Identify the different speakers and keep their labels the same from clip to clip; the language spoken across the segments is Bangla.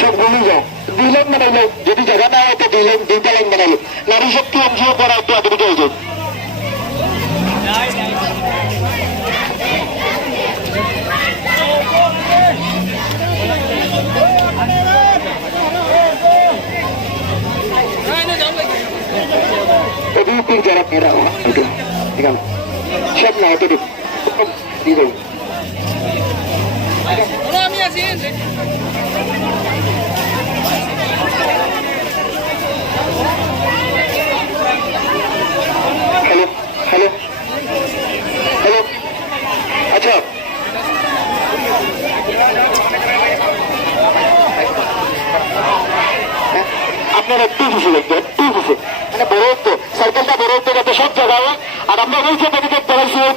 Speaker 1: সব ভুলে যাও। দুই লাইন বানাইলো, যদি জায়গা না হয় তো দুই লাইন, দুইটা লাইন বানাইলো। নারী শক্তি এনজিও করা একটু একটু এখানে সব না হ্যালো হ্যালো হ্যালো আচ্ছা হ্যাঁ, আপনার একটু খুশি লাগবে একটু খুশি মানে বড় হতো সাইকেলটা বড় হতে যাতে সব জায়গায় আর আমরা ওই যে ব্যারিকেড বেড়াইছি ওই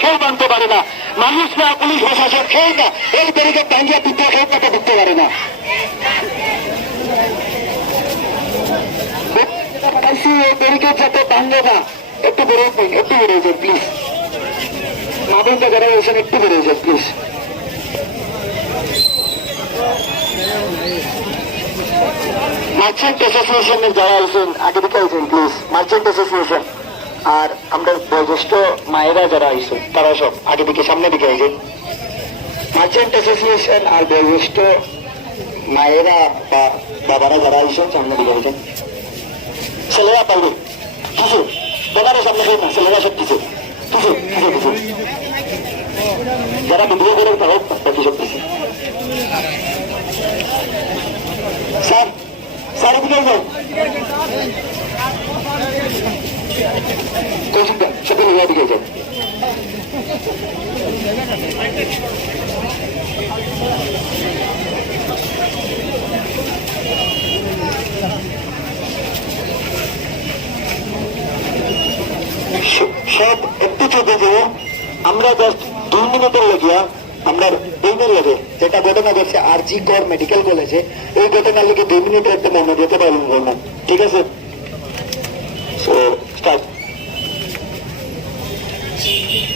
Speaker 1: খেয়ে বানতে পারে না। মানুষ না, পুলিশ প্রশাসন খেয়ে না। এই ব্যারিকেড ভাঙ্গিয়া পিঠা খেয়ে তাকে ঢুকতে পারে না। একটু বেরো একটু বেরো যান প্লিজ মাদুরটা যারা রয়েছেন, একটু প্লিজ মার্চেন্ট অ্যাসোসিয়েশনের যারা আছেন, আগে দিকে আছেন প্লিজ মার্চেন্ট অ্যাসোসিয়েশন আর আমরা বয়োজ্যেষ্ঠ মায়েরা যারা আইছেন তারা সব আগে দিকে সামনে দিকে আইছেন মার্চেন্ট অ্যাসোসিয়েশন আর বয়োজ্যেষ্ঠ মায়েরা বা বাবারা যারা আইছেন সামনে দিকে আইছেন ছেলেরা পাইবে কিছু বাবারা সামনে খাই না, ছেলেরা সব কিছু কিছু কিছু কিছু যারা ভিডিও করে, তারাও বাকি সব কিছু স্যার স্যার এদিকে দা সকলে এদিকে যাও সব একটু চোখে যে আমরা জাস্ট দুই মিনিটের লাগিয়া আমরা দুই লাগে যেটা ঘটনা ঘটছে আর জি কর মেডিকেল কলেজে ওই ঘটনার লেগে দুই মিনিটের একটা মনে দিতে পারলাম ঠিক আছে? Chim.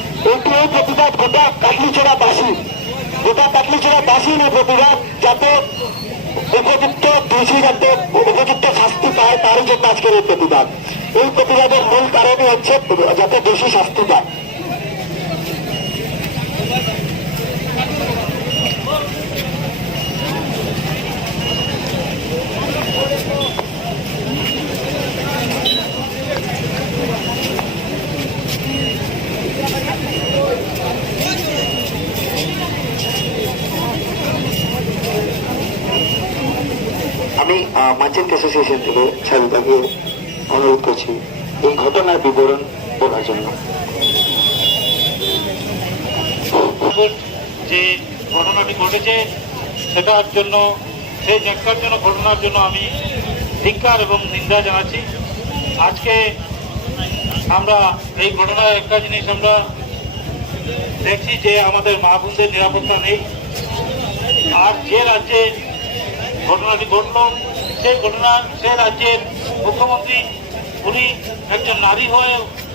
Speaker 1: এটি এই প্রতিবাদ গোটা কাটলিচড়া বাসী গোটা কাটলিচড়া বাসী না প্রতিবাদ যাতে উপযুক্ত দোষী, যাতে উপযুক্ত শাস্তি পায় তার জন্য আজকের এই প্রতিবাদ। এই প্রতিবাদের মূল কারণই হচ্ছে যাতে দোষী শাস্তি পায় আমি মার্চেন্ট অ্যাসোসিয়েশন থেকে সাবিতাকে অনুরোধ করছি, এই ঘটনার বিবরণ বলার জন্য।
Speaker 2: যে ঘটনাটি ঘটেছে,
Speaker 3: সেটার জন্য, সেই ন্যাক্কারজনক ঘটনার জন্য আমি ধিক্কার এবং নিন্দা জানাচ্ছি। আজকে আমরা এই ঘটনার একটা জিনিস আমরা দেখছি যে আমাদের মা বোনদের নিরাপত্তা নেই। আর যে রাজ্যে ঘটনাটি ঘটল সেই ঘটনা সে রাজ্যের মুখ্যমন্ত্রী, উনি একজন নারী হয়ে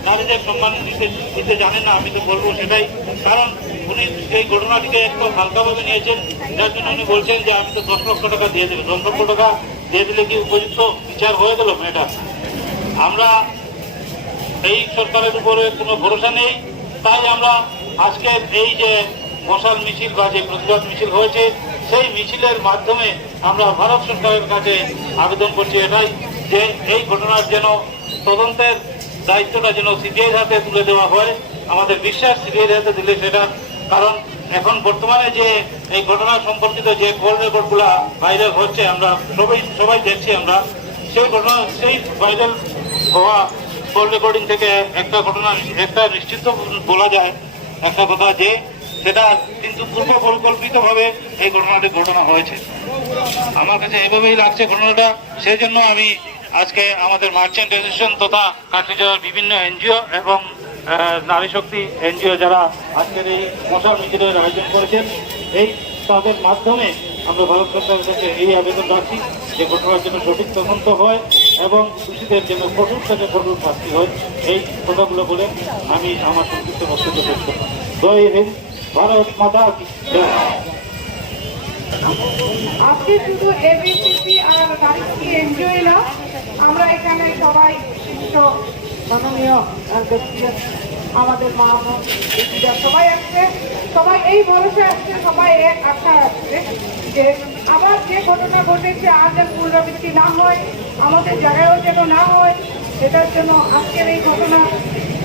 Speaker 3: নারীদের সম্মান দিতে দিতে জানেন না, আমি তো বলব সেটাই। কারণ উনি সেই ঘটনাটিকে একটু হালকাভাবে নিয়েছেন। যার জন্য উনি বলছেন যে, আমি তো দশ লক্ষ টাকা দিয়ে দেবো। দশ লক্ষ টাকা দিয়ে দিলে কি উপযুক্ত বিচার হয়ে গেল মেয়েটা? আমরা এই সরকারের উপরে কোনো ভরসা নেই। তাই আমরা আজকে এই যে মশাল মিছিল বা যে প্রতিবাদ মিছিল হয়েছে সেই মিছিলের মাধ্যমে আমরা ভারত সরকারের কাছে আবেদন করছি এটাই যে এই ঘটনার যেন তদন্তের দায়িত্বটা যেন সিবিআইয়ের হাতে তুলে দেওয়া হয়। আমাদের বিশ্বাস সিবিআইয়ের হাতে দিলে সেটা। কারণ এখন বর্তমানে যে এই ঘটনা সম্পর্কিত যে কল রেকর্ডগুলা ভাইরাল হচ্ছে, আমরা সবাই সবাই দেখছি আমরা, সেই ঘটনা, সেই ভাইরাল হওয়া কল রেকর্ডিং থেকে একটা ঘটনা, একটা নিশ্চিত বলা যায়, একটা কথা যে সেটা কিন্তু পূর্ব পরিকল্পিতভাবে এই ঘটনাটি ঘটনা হয়েছে। আমার কাছে এভাবেই লাগছে ঘটনাটা। সেই জন্য আমি আজকে আমাদের মার্চেন্ট অ্যাসোসিয়েশন তথা কাঠরিজার বিভিন্ন এনজিও এবং নারী শক্তি এনজিও যারা আজকের এই মশাল মিছিলের আয়োজন করেছেন, এই তাদের মাধ্যমে আমরা ভারত সরকারের কাছে এই আবেদন রাখছি যে ঘটনার জন্য সঠিক তদন্ত হয় এবং দোষীদের জন্য কঠোর থেকে কঠোর শাস্তি হয়। এই কথাগুলো বলে আমি আমার সংক্ষিপ্ত বক্তব্য করব জয় হিন্দ। ভারত মাতা
Speaker 2: আজকে শুধু এবিসিসি আর নারী এনজিওই না আমরা এখানে সবাই বিশিষ্ট মাননীয় আমাদের মা দিদিরা সবাই আসছে। সবাই এই ভরসা আসছে, সবাই এক আশা আসছে যে আবার যে ঘটনা ঘটেছে, আর যেন পুনরাবৃত্তি না হয়, আমাদের জায়গায়ও যেন না হয় এটার জন্য আজকের এই ঘটনা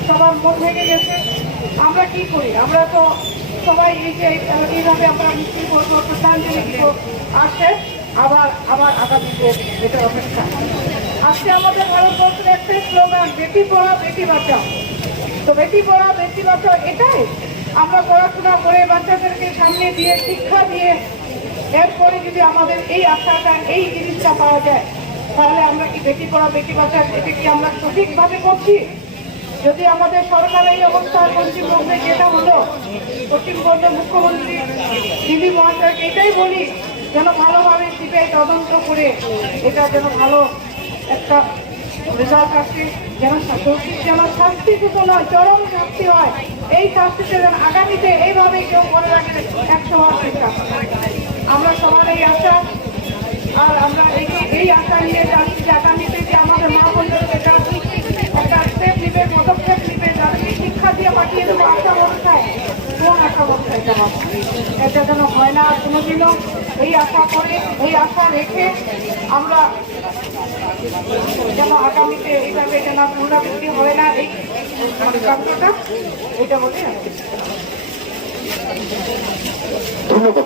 Speaker 2: সবার মন ভেঙে গেছে। আমরা কি করি? আমরা তো সবাই এই যে, এইভাবে আমরা মিছিল করব শ্রদ্ধাঞ্জলি দিব আসে, আবার আবার আগামীতে এটা অপেক্ষা। আজকে আমাদের ভারতবর্ষের একটা স্লোগান বেটি পড়া, বেটি বাঁচাও। তো বেটি পড়া, বেটি বাঁচাও, এটাই আমরা পড়াশোনা করে বাচ্চাদেরকে সামনে দিয়ে, শিক্ষা দিয়ে, এরপরে যদি আমাদের এই আশাটা, এই জিনিসটা পাওয়া যায়, তাহলে আমরা কি বেটি পড়া, বেটি বাঁচাও, এটা কি আমরা সঠিকভাবে করছি? যদি আমাদের সরকার এই অবস্থা পশ্চিমবঙ্গে যেটা হলো পশ্চিমবঙ্গের মুখ্যমন্ত্রী, দিদি মহাশয়কে এটাই বলি, যেন ভালোভাবে সিবিআই তদন্ত করে এটা যেন ভালো একটা রেজাল্ট আসে, যেন যেন শাস্তি শুধু নয়, চরম শাস্তি হয়। এই শাস্তিতে যেন আগামীতে এইভাবে কেউ করে রাখে একশো আমরা সবার এই আশা, আর আমরা এই আশা নিয়ে যাচ্ছি নিবে পদক্ষেপ নিবে তাদেরকে শিক্ষা দিয়ে পাঠিয়ে দেবো আশা ভরসায় কোন আশা ভরসায় যেন এটা যেন হয় না কোনোদিনও এই আশা করে, এই আশা রেখে আমরা যেন আগামীতে এইভাবে যেন পুনরাবৃত্তি হয় না, এই কাণ্ডটা এটা বলে
Speaker 1: ধন্যবাদ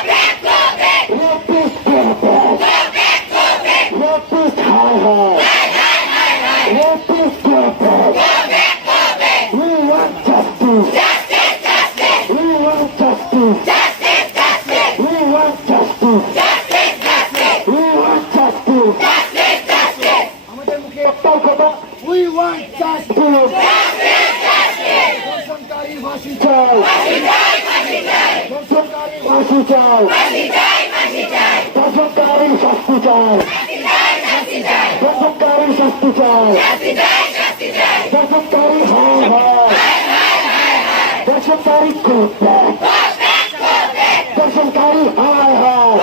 Speaker 1: চাই। দর্শনকারী শাস্তি চাই। দর্শনকারী হায়। হায়। দর্শনকারী করতে দর্শনকারী হায় হায়